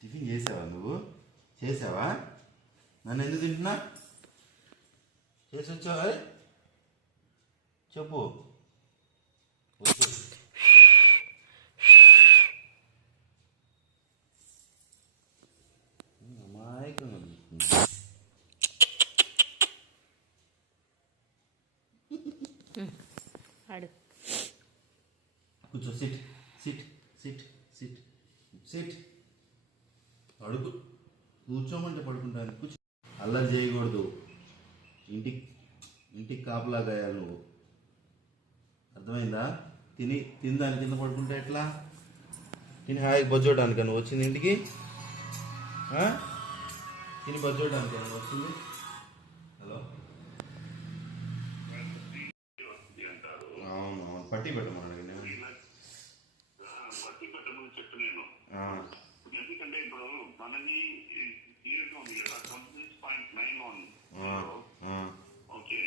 Tiffin చేసావా నువ్వు? చేసావా? నన్ను ఎందుకు తింటున్నా? చేసి వచ్చావా? చెప్పు. అమాయకంగా ఆడు కూర్చో. SIT SIT SIT SIT SIT. అడుగు. కూర్చోమంటే పడుకుంటాను. కూర్చో. అల్లరి చేయకూడదు. ఇంటికి కాపలా గాయాలి నువ్వు. అర్థమైందా? తినదాని కింద పడుకుంటే ఎట్లా? తిని హాయిగా బజ్జోడానికి నువ్వు వచ్చింది ఇంటికి? తిని బజ్జోడానికి నువ్వు వచ్చింది? హలో, అవును అవును. పట్టి పెట్టమన్నాడు. ఎందుకంటే ఇప్పుడు మనది ఓకే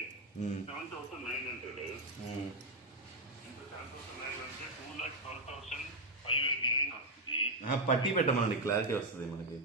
7,900 అంటే 2,12,589 వస్తుంది. పట్టి పెట్టమనండి, క్లారిటీ వస్తుంది మనకి.